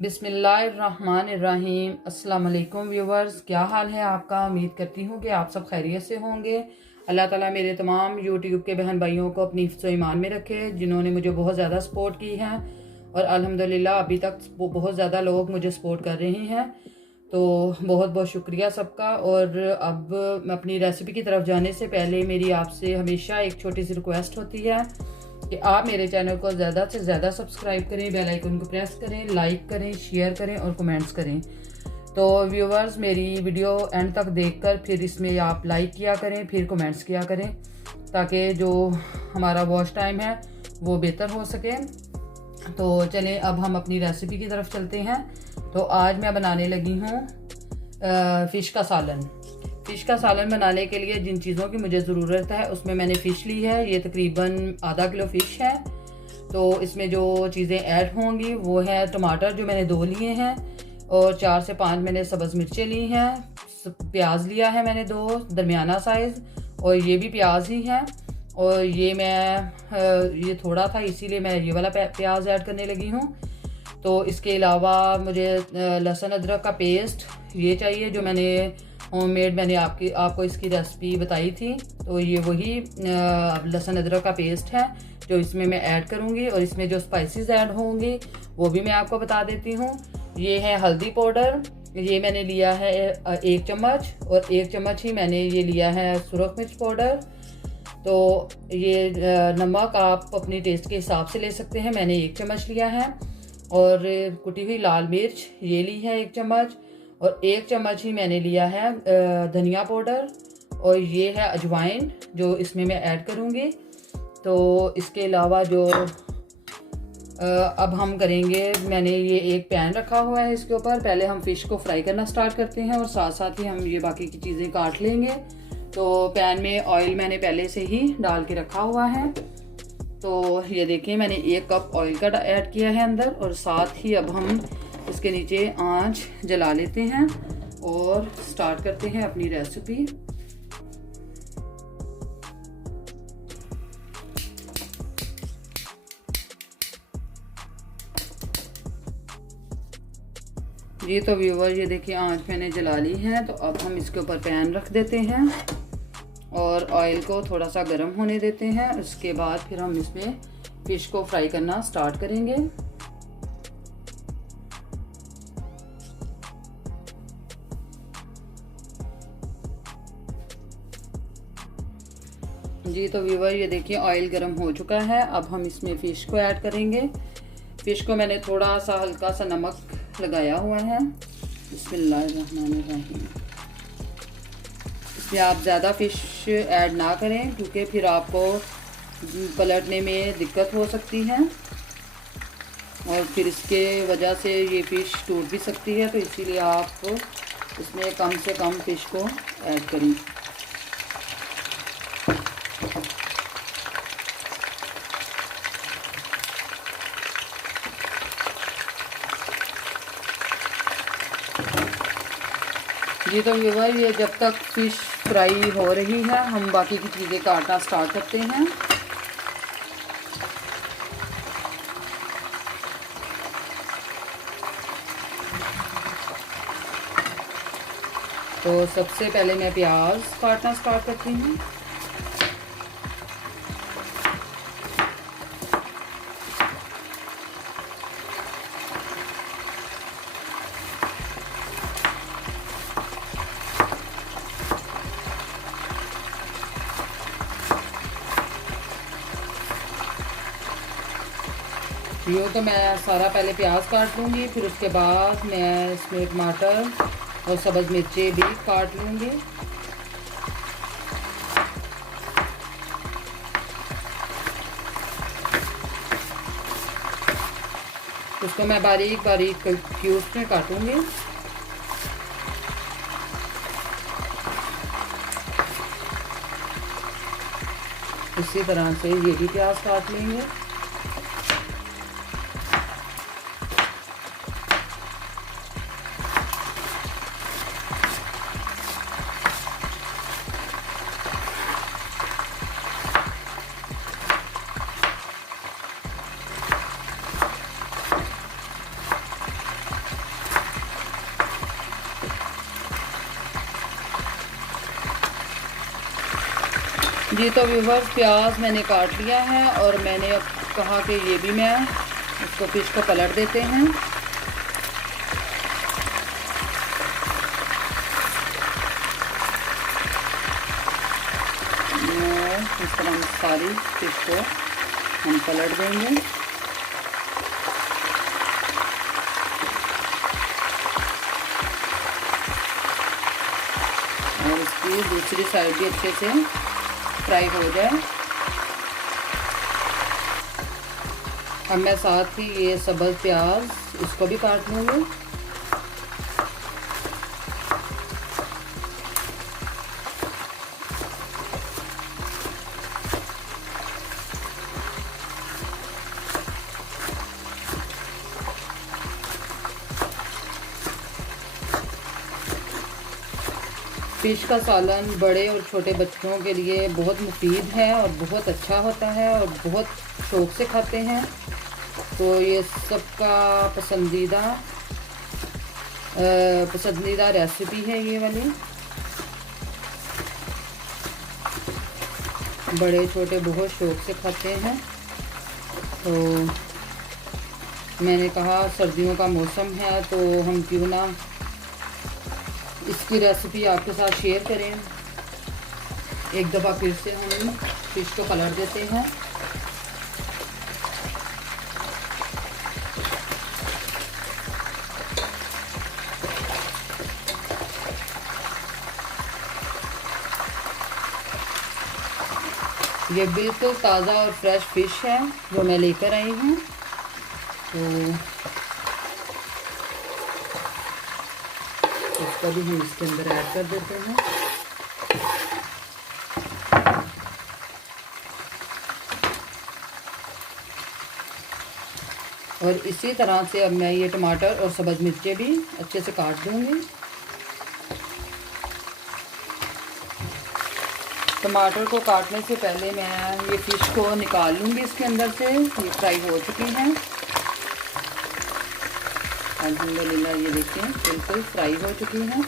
बिस्मिल्लाहिर्रहमानिर्रहीम। अस्सलाम वालेकुम व्यूवर्स, क्या हाल है आपका। उम्मीद करती हूँ कि आप सब खैरियत से होंगे। अल्लाह ताला मेरे तमाम यूट्यूब के बहन भाइयों को अपनी हिफ्ज़ ईमान में रखे, जिन्होंने मुझे बहुत ज़्यादा सपोर्ट की है और अल्हम्दुलिल्लाह अभी तक बहुत ज़्यादा लोग मुझे सपोर्ट कर रहे हैं। तो बहुत बहुत शुक्रिया सबका। और अब मैं अपनी रेसिपी की तरफ जाने से पहले मेरी आपसे हमेशा एक छोटी सी रिक्वेस्ट होती है कि आप मेरे चैनल को ज़्यादा से ज़्यादा सब्सक्राइब करें, बेल आइकन को प्रेस करें, लाइक करें, शेयर करें और कमेंट्स करें। तो व्यूवर्स, मेरी वीडियो एंड तक देखकर फिर इसमें आप लाइक किया करें, फिर कमेंट्स किया करें, ताकि जो हमारा वॉच टाइम है वो बेहतर हो सके। तो चलें अब हम अपनी रेसिपी की तरफ चलते हैं। तो आज मैं बनाने लगी हूँ फ़िश का सालन। फ़िश का सालन बनाने के लिए जिन चीज़ों की मुझे ज़रूरत है उसमें मैंने फ़िश ली है। ये तकरीबन आधा किलो फ़िश है। तो इसमें जो चीज़ें ऐड होंगी वो है टमाटर जो मैंने 2 लिए हैं, और 4 से 5 मैंने सब्ज़ मिर्चें ली हैं। प्याज लिया है मैंने 2 दरमियाना साइज़, और ये भी प्याज ही है। और ये ये थोड़ा था इसीलिए मैं ये वाला प्याज ऐड करने लगी हूँ। तो इसके अलावा मुझे लहसुन अदरक का पेस्ट ये चाहिए, जो मैंने होममेड आपको इसकी रेसिपी बताई थी। तो ये वही लहसुन अदरक का पेस्ट है जो इसमें मैं ऐड करूँगी। और इसमें जो स्पाइसेस ऐड होंगे वो भी मैं आपको बता देती हूँ। ये है हल्दी पाउडर, ये मैंने लिया है 1 चम्मच, और 1 चम्मच ही मैंने ये लिया है सुरख मिर्च पाउडर। तो ये नमक आप अपने टेस्ट के हिसाब से ले सकते हैं, मैंने 1 चम्मच लिया है। और कुटी हुई लाल मिर्च ये ली है 1 चम्मच, और 1 चम्मच ही मैंने लिया है धनिया पाउडर। और ये है अजवाइन जो इसमें मैं ऐड करूँगी। तो इसके अलावा जो अब हम करेंगे, मैंने ये एक पैन रखा हुआ है, इसके ऊपर पहले हम फ़िश को फ्राई करना स्टार्ट करते हैं और साथ साथ ही हम ये बाकी की चीज़ें काट लेंगे। तो पैन में ऑयल मैंने पहले से ही डाल के रखा हुआ है। तो ये देखिए मैंने 1 कप ऑयल का ऐड किया है अंदर, और साथ ही अब हम इसके नीचे आंच जला लेते हैं और स्टार्ट करते हैं अपनी रेसिपी। जी तो व्यूवर, ये देखिए आंच मैंने जला ली है। तो अब हम इसके ऊपर पैन रख देते हैं और ऑयल को थोड़ा सा गर्म होने देते हैं। उसके बाद फिर हम इसमें फ़िश को फ्राई करना स्टार्ट करेंगे। जी तो व्यूवर, ये देखिए ऑयल गर्म हो चुका है। अब हम इसमें फ़िश को ऐड करेंगे। फ़िश को मैंने थोड़ा सा हल्का सा नमक लगाया हुआ है। बिस्मिल्लाहिर्रहमानिर्रहीम। इसमें आप ज़्यादा फ़िश ऐड ना करें, क्योंकि फिर आपको पलटने में दिक्कत हो सकती है और फिर इसके वजह से ये फ़िश टूट भी सकती है। तो इसीलिए आप इसमें कम से कम फ़िश को ऐड करें। ये तो व्यूअर, ये जब तक फ़िश फ्राई हो रही है हम बाकी की चीज़ें काटना स्टार्ट करते हैं। तो सबसे पहले मैं प्याज काटना स्टार्ट करती हूँ। यूँ तो मैं सारा पहले प्याज काट लूँगी, फिर उसके बाद मैं इसमें टमाटर और सब्ज़ मिर्ची भी काट लूँगी। उसको मैं बारीक बारीक क्यूब्स में काटूँगी। इसी तरह से ये भी प्याज काट लेंगे। जी तो व्यूवर्स, प्याज मैंने काट लिया है और मैंने अब कहा कि ये भी मैं इसको फिश को पलट देते हैं। इस तरह सारी फिश को हम पलट देंगे। और इसकी दूसरी साइड भी अच्छे से फ्राई हो जाए। अब मैं साथ ही ये सब्ज़ प्याज इसको भी काट लूँगी। फिश का सालन बड़े और छोटे बच्चों के लिए बहुत मुफीद है और बहुत अच्छा होता है और बहुत शौक़ से खाते हैं। तो ये सबका पसंदीदा रेसिपी है ये वाली। बड़े छोटे बहुत शौक़ से खाते हैं। तो मैंने कहा सर्दियों का मौसम है तो हम क्यों ना इसकी रेसिपी आपके साथ शेयर करें। एक दफ़ा फिर से हम फिश को पलट देते हैं। ये बिल्कुल ताज़ा और फ्रेश फिश है जो मैं लेकर आई हूँ। तो इसको भी हम इसके अंदर ऐड कर देते हैं। और इसी तरह से अब मैं ये टमाटर और सब्ज़ मिर्चें भी अच्छे से काट दूँगी। टमाटर को काटने से पहले मैं ये फ़िश को निकाल लूँगी इसके अंदर से। ये फ्राई हो चुकी हैं अल्हम्दुलिल्लाह। ये देखिए बिल्कुल फ्राई हो चुकी हैं।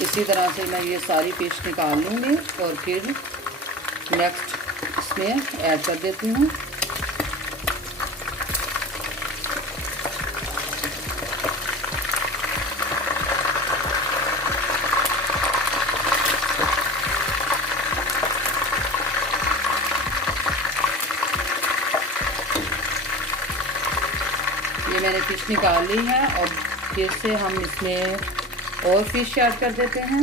इसी तरह से मैं ये सारी फ़िश निकाल लूँगी और फिर नेक्स्ट इसमें ऐड कर देती हूँ। ये मैंने फ़िश निकाल ली है और फिर से हम इसमें और फिश ऐड कर देते हैं।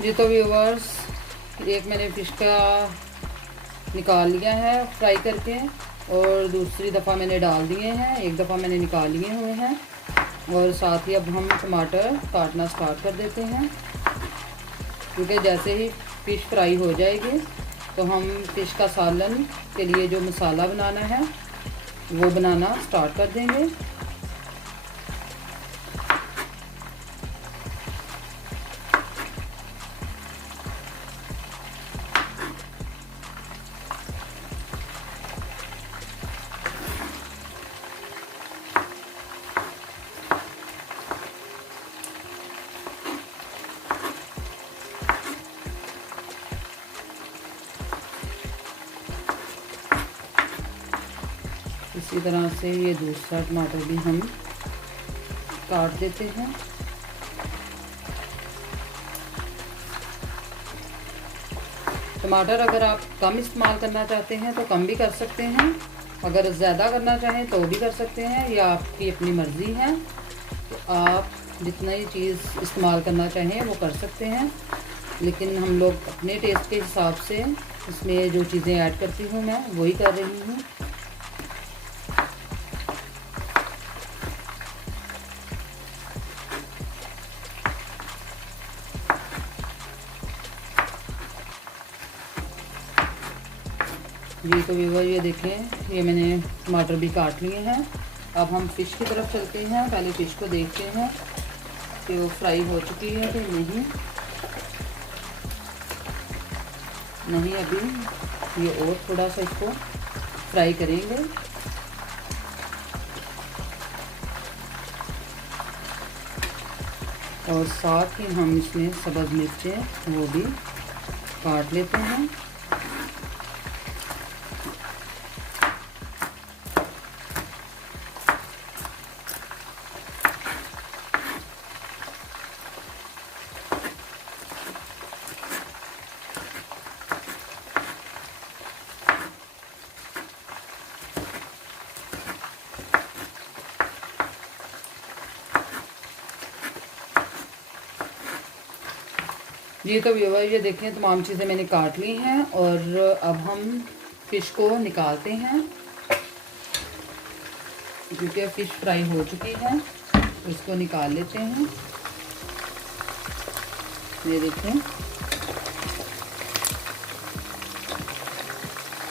जी तो व्यूवर्स, एक मैंने फिश का निकाल लिया है फ्राई करके और दूसरी दफ़ा मैंने डाल दिए हैं। एक दफ़ा मैंने निकाल लिए हुए हैं और साथ ही अब हम टमाटर काटना स्टार्ट कर देते हैं, क्योंकि जैसे ही फ़िश फ्राई हो जाएगी तो हम फ़िश का सालन के लिए जो मसाला बनाना है वो बनाना स्टार्ट कर देंगे। इसी तरह से ये दूसरा टमाटर भी हम काट देते हैं। टमाटर अगर आप कम इस्तेमाल करना चाहते हैं तो कम भी कर सकते हैं, अगर ज़्यादा करना चाहें तो भी कर सकते हैं, या आपकी अपनी मर्ज़ी है। तो आप जितना ही चीज़ इस्तेमाल करना चाहें वो कर सकते हैं, लेकिन हम लोग अपने टेस्ट के हिसाब से इसमें जो चीज़ें ऐड करती हूँ मैं वही कर रही हूँ। जी तो व्यूअर, ये देखें ये मैंने टमाटर भी काट लिए हैं। अब हम फ़िश की तरफ चलते हैं। पहले फ़िश को देखते हैं कि वो फ्राई हो चुकी है कि नहीं। नहीं, अभी ये और थोड़ा सा इसको फ्राई करेंगे। और साथ ही हम इसमें सब्ज़ मिर्चें वो भी काट लेते हैं। जी तो व्यूअर ये देखें तमाम चीज़ें मैंने काट ली हैं और अब हम फ़िश को निकालते हैं क्योंकि फ़िश फ्राई हो चुकी है, तो इसको निकाल लेते हैं। ये देखें,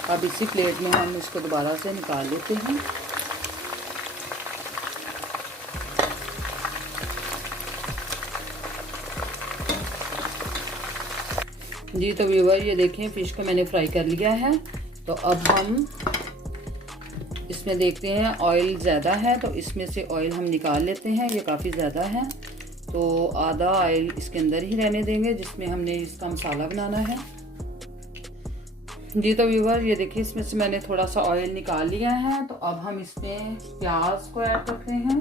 अब इसी प्लेट में हम इसको दोबारा से निकाल लेते हैं। जी तो व्यूअर ये देखें फ़िश को मैंने फ्राई कर लिया है। तो अब हम इसमें देखते हैं ऑयल ज़्यादा है, तो इसमें से ऑयल हम निकाल लेते हैं। ये काफ़ी ज़्यादा है, तो आधा ऑयल इसके अंदर ही रहने देंगे जिसमें हमने इसका मसाला बनाना है। जी तो व्यूअर ये देखिए इसमें से मैंने थोड़ा सा ऑयल निकाल लिया है। तो अब हम इसमें प्याज को ऐड करते हैं।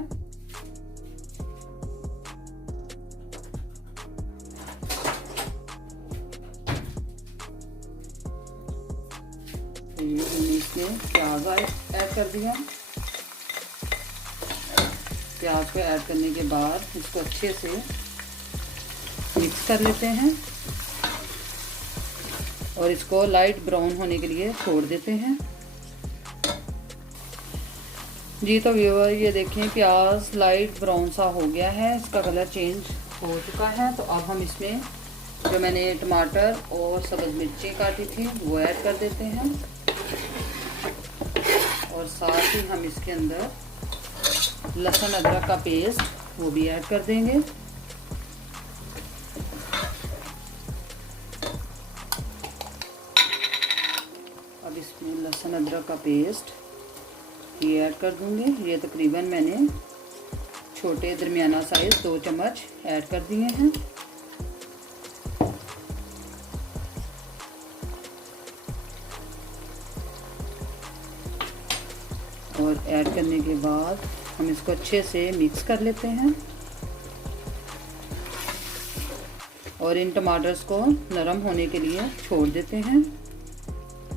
मैंने इसमें प्याज ऐड कर दिया। प्याज को ऐड करने के बाद इसको अच्छे से मिक्स कर लेते हैं और इसको लाइट ब्राउन होने के लिए छोड़ देते हैं। जी तो व्यूअर ये देखें प्याज लाइट ब्राउन सा हो गया है, इसका कलर चेंज हो चुका है। तो अब हम इसमें जो मैंने टमाटर और सब्ज़ मिर्ची काटी थी वो ऐड कर देते हैं और साथ ही हम इसके अंदर लहसुन अदरक का पेस्ट वो भी ऐड कर देंगे। अब इसमें लहसुन अदरक का पेस्ट ये ऐड कर दूंगी। ये तकरीबन मैंने छोटे दरमियाना साइज 2 चम्मच ऐड कर दिए हैं। और ऐड करने के बाद हम इसको अच्छे से मिक्स कर लेते हैं और इन टमाटर्स को नरम होने के लिए छोड़ देते हैं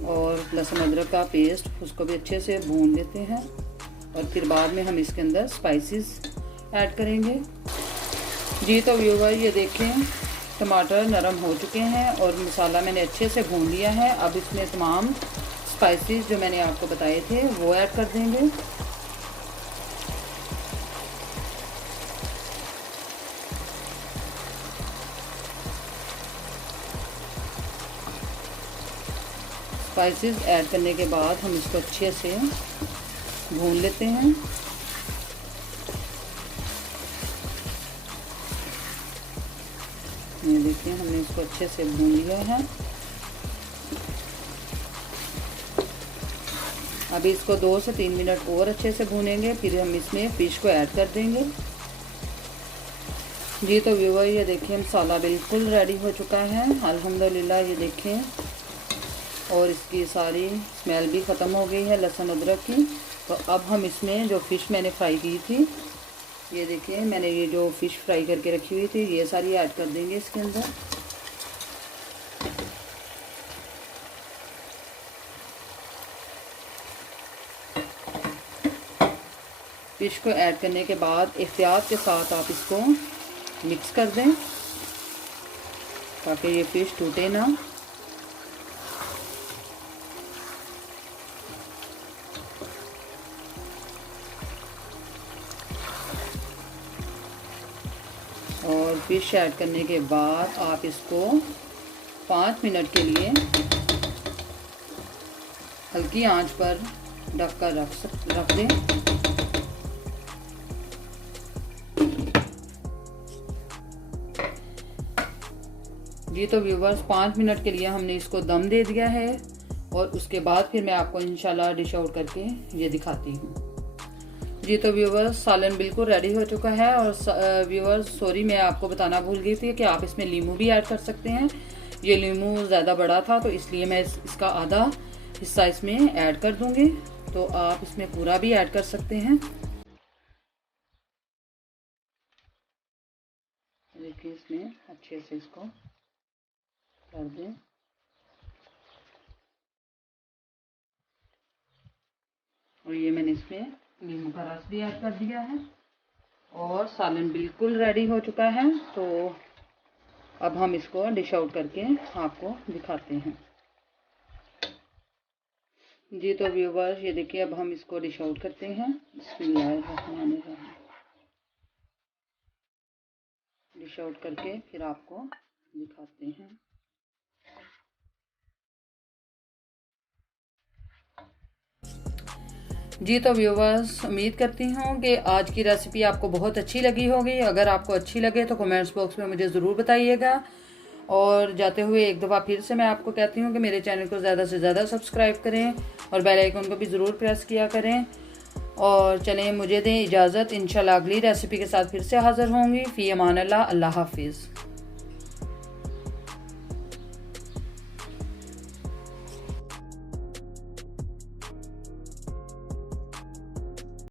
और लहसुन अदरक का पेस्ट उसको भी अच्छे से भून लेते हैं और फिर बाद में हम इसके अंदर स्पाइसेस ऐड करेंगे। जी तो व्यूअर ये देखें टमाटर नरम हो चुके हैं और मसाला मैंने अच्छे से भून लिया है। अब इसमें तमाम स्पाइसेस जो मैंने आपको बताए थे वो ऐड कर देंगे। स्पाइसेस ऐड करने के बाद हम इसको अच्छे से भून लेते हैं। ये देखिए हमने इसको अच्छे से भून लिया है। अभी इसको 2 से 3 मिनट और अच्छे से भूनेंगे, फिर हम इसमें फ़िश को ऐड कर देंगे। जी तो व्यूअर ये देखिए मसाला बिल्कुल रेडी हो चुका है अल्हम्दुलिल्लाह। ये देखें और इसकी सारी स्मेल भी ख़त्म हो गई है लहसुन अदरक की। तो अब हम इसमें जो फ़िश मैंने फ्राई की थी, ये देखिए मैंने ये जो फ़िश फ्राई करके रखी हुई थी ये सारी ऐड कर देंगे इसके अंदर। फ़िश को ऐड करने के बाद एहतियात के साथ आप इसको मिक्स कर दें ताकि ये फ़िश टूटे ना। और फ़िश ऐड करने के बाद आप इसको 5 मिनट के लिए हल्की आंच पर ढक कर रख दें। जी तो व्यूवर्स 5 मिनट के लिए हमने इसको दम दे दिया है और उसके बाद फिर मैं आपको इंशाल्लाह डिश आउट करके ये दिखाती हूँ। जी तो व्यूवर्स सालन बिल्कुल रेडी हो चुका है। और व्यूवर्स सॉरी, मैं आपको बताना भूल गई थी कि आप इसमें लीमू भी ऐड कर सकते हैं। ये लीमू ज़्यादा बड़ा था तो इसलिए मैं इसका आधा हिस्सा इसमें ऐड कर दूँगी, तो आप इसमें पूरा भी ऐड कर सकते हैं। देखिए इसमें अच्छे से इसको कर दें। और ये मैंने इसमें नींबू का रस भी ऐड कर दिया है और सालन बिल्कुल रेडी हो चुका है। तो अब हम इसको डिश आउट करके आपको दिखाते हैं। जी तो व्यूवर्स ये देखिए, अब हम इसको डिश आउट करते हैं। बिस्मिल्लाहिर्रहमानिर्रहीम। डिश आउट करके फिर आपको दिखाते हैं। जी तो व्यूवर्स उम्मीद करती हूँ कि आज की रेसिपी आपको बहुत अच्छी लगी होगी। अगर आपको अच्छी लगे तो कमेंट्स बॉक्स में मुझे ज़रूर बताइएगा। और जाते हुए एक दफ़ा फिर से मैं आपको कहती हूँ कि मेरे चैनल को ज़्यादा से ज़्यादा सब्सक्राइब करें और बेल आइकन को भी ज़रूर प्रेस किया करें। और चलें, मुझे दें इजाज़त। इंशाल्लाह अगली रेसिपी के साथ फिर से हाज़िर होंगी। फ़ी अमान अल्लाह। अल्लाह हाफिज़।